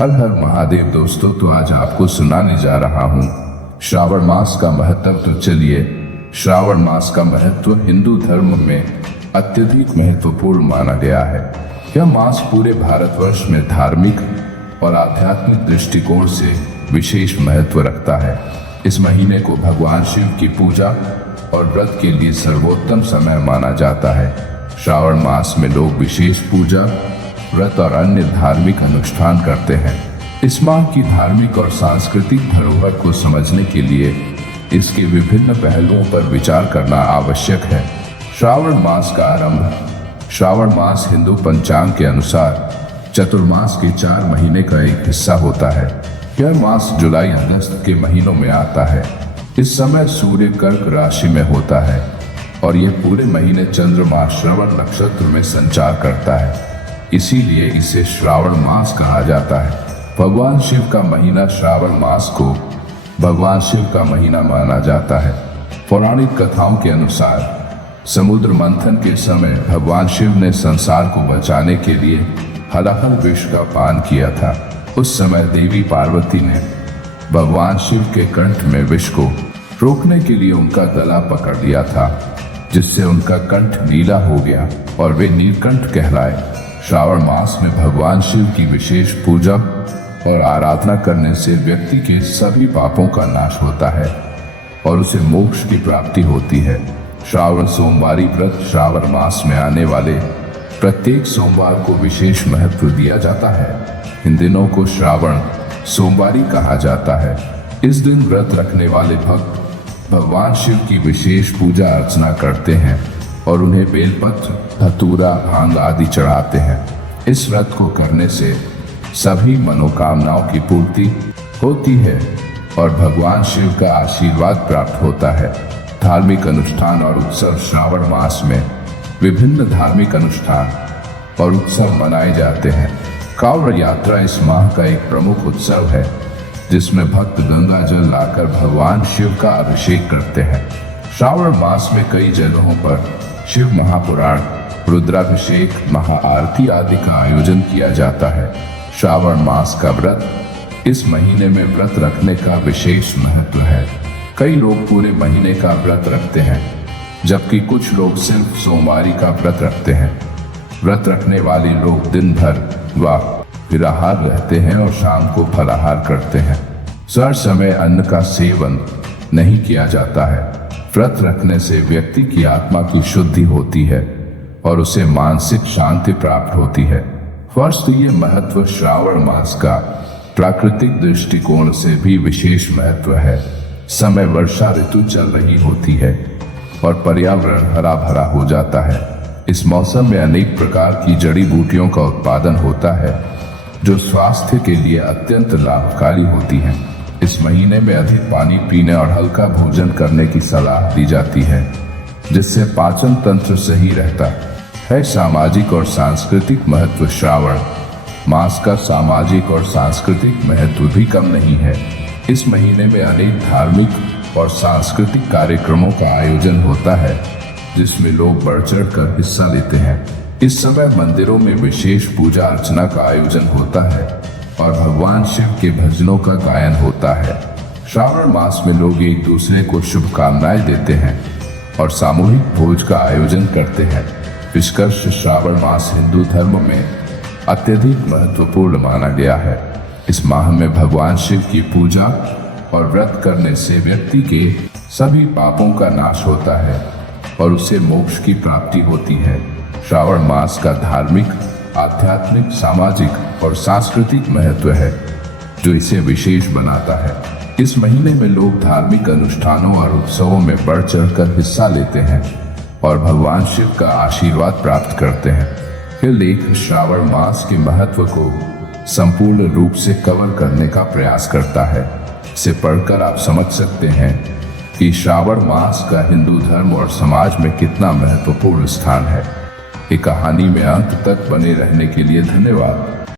हर हर महादेव दोस्तों, तो आज आपको सुनाने जा रहा हूँ श्रावण मास का महत्व। तो चलिए, श्रावण मास का महत्व हिंदू धर्म में अत्यधिक महत्वपूर्ण माना गया है। यह मास पूरे भारतवर्ष में धार्मिक और आध्यात्मिक दृष्टिकोण से विशेष महत्व रखता है। इस महीने को भगवान शिव की पूजा और व्रत के लिए सर्वोत्तम समय माना जाता है। श्रावण मास में लोग विशेष पूजा, व्रत और अन्य धार्मिक अनुष्ठान करते हैं। इस माह की धार्मिक और सांस्कृतिक धरोहर को समझने के लिए इसके विभिन्न पहलुओं पर विचार करना आवश्यक है। श्रावण मास का आरंभ। श्रावण मास हिंदू पंचांग के अनुसार चतुर्मास के 4 महीने का एक हिस्सा होता है। यह मास जुलाई अगस्त के महीनों में आता है। इस समय सूर्य कर्क राशि में होता है और यह पूरे महीने चंद्रमा श्रवण नक्षत्र में संचार करता है, इसीलिए इसे श्रावण मास कहा जाता है। भगवान शिव का महीना श्रावण मास को भगवान शिव का महीना माना जाता है। पौराणिक कथाओं के अनुसार समुद्र मंथन के समय भगवान शिव ने संसार को बचाने के लिए हलाहल विष का पान किया था। उस समय देवी पार्वती ने भगवान शिव के कंठ में विष को रोकने के लिए उनका गला पकड़ लिया था, जिससे उनका कंठ नीला हो गया और वे नीलकंठ कहलाए। श्रावण मास में भगवान शिव की विशेष पूजा और आराधना करने से व्यक्ति के सभी पापों का नाश होता है और उसे मोक्ष की प्राप्ति होती है। श्रावण सोमवारी व्रत। श्रावण मास में आने वाले प्रत्येक सोमवार को विशेष महत्व दिया जाता है। इन दिनों को श्रावण सोमवारी कहा जाता है। इस दिन व्रत रखने वाले भक्त भगवान शिव की विशेष पूजा अर्चना करते हैं और उन्हें बेलपत्र, धतूरा, भांग आदि चढ़ाते हैं। इस व्रत को करने से सभी मनोकामनाओं की पूर्ति होती है और भगवान शिव का आशीर्वाद प्राप्त होता है। धार्मिक अनुष्ठान और उत्सव। श्रावण मास में विभिन्न धार्मिक अनुष्ठान और उत्सव मनाए जाते हैं। कांवड़ यात्रा इस माह का एक प्रमुख उत्सव है, जिसमें भक्त गंगा जल लाकर भगवान शिव का अभिषेक करते हैं। श्रावण मास में कई जगहों पर शिव महापुराण, रुद्राभिषेक, महाआरती आदि का आयोजन किया जाता है। श्रावण मास का व्रत। इस महीने में व्रत रखने का विशेष महत्व है। कई लोग पूरे महीने का व्रत रखते हैं, जबकि कुछ लोग सिर्फ सोमवारी का व्रत रखते हैं। व्रत रखने वाले लोग दिन भर निराहार रहते हैं और शाम को फलाहार करते हैं। हर समय अन्न का सेवन नहीं किया जाता है। व्रत रखने से व्यक्ति की आत्मा की शुद्धि होती है और उसे मानसिक शांति प्राप्त होती है। ये महत्व श्रावण मास का प्राकृतिक दृष्टिकोण से भी विशेष महत्व है। समय वर्षा ऋतु चल रही होती है और पर्यावरण हरा भरा हो जाता है। इस मौसम में अनेक प्रकार की जड़ी बूटियों का उत्पादन होता है, जो स्वास्थ्य के लिए अत्यंत लाभकारी होती हैं। इस महीने में अधिक पानी पीने और हल्का भोजन करने की सलाह दी जाती है, जिससे पाचन तंत्र सही रहता है। सामाजिक और सांस्कृतिक महत्व। श्रावण मास का सामाजिक और सांस्कृतिक महत्व भी कम नहीं है। इस महीने में अनेक धार्मिक और सांस्कृतिक कार्यक्रमों का आयोजन होता है, जिसमें लोग बढ़ चढ़ कर हिस्सा लेते हैं। इस समय मंदिरों में विशेष पूजा अर्चना का आयोजन होता है और भगवान शिव के भजनों का गायन होता है। श्रावण मास में लोग एक दूसरे को शुभकामनाएं देते हैं और सामूहिक भोज का आयोजन करते हैं। निष्कर्ष, श्रावण मास हिंदू धर्म में अत्यधिक महत्वपूर्ण माना गया है। इस माह में भगवान शिव की पूजा और व्रत करने से व्यक्ति के सभी पापों का नाश होता है और उसे मोक्ष की प्राप्ति होती है। श्रावण मास का धार्मिक, आध्यात्मिक, सामाजिक और सांस्कृतिक महत्व है, जो इसे विशेष बनाता है। इस महीने में लोग धार्मिक अनुष्ठानों और उत्सवों में बढ़ चढ़कर हिस्सा लेते हैं और भगवान शिव का आशीर्वाद प्राप्त करते हैं। यह लेख श्रावण मास के महत्व को संपूर्ण रूप से कवर करने का प्रयास करता है। इसे पढ़कर आप समझ सकते हैं कि श्रावण मास का हिंदू धर्म और समाज में कितना महत्वपूर्ण स्थान है। ये कहानी में अंत तक बने रहने के लिए धन्यवाद।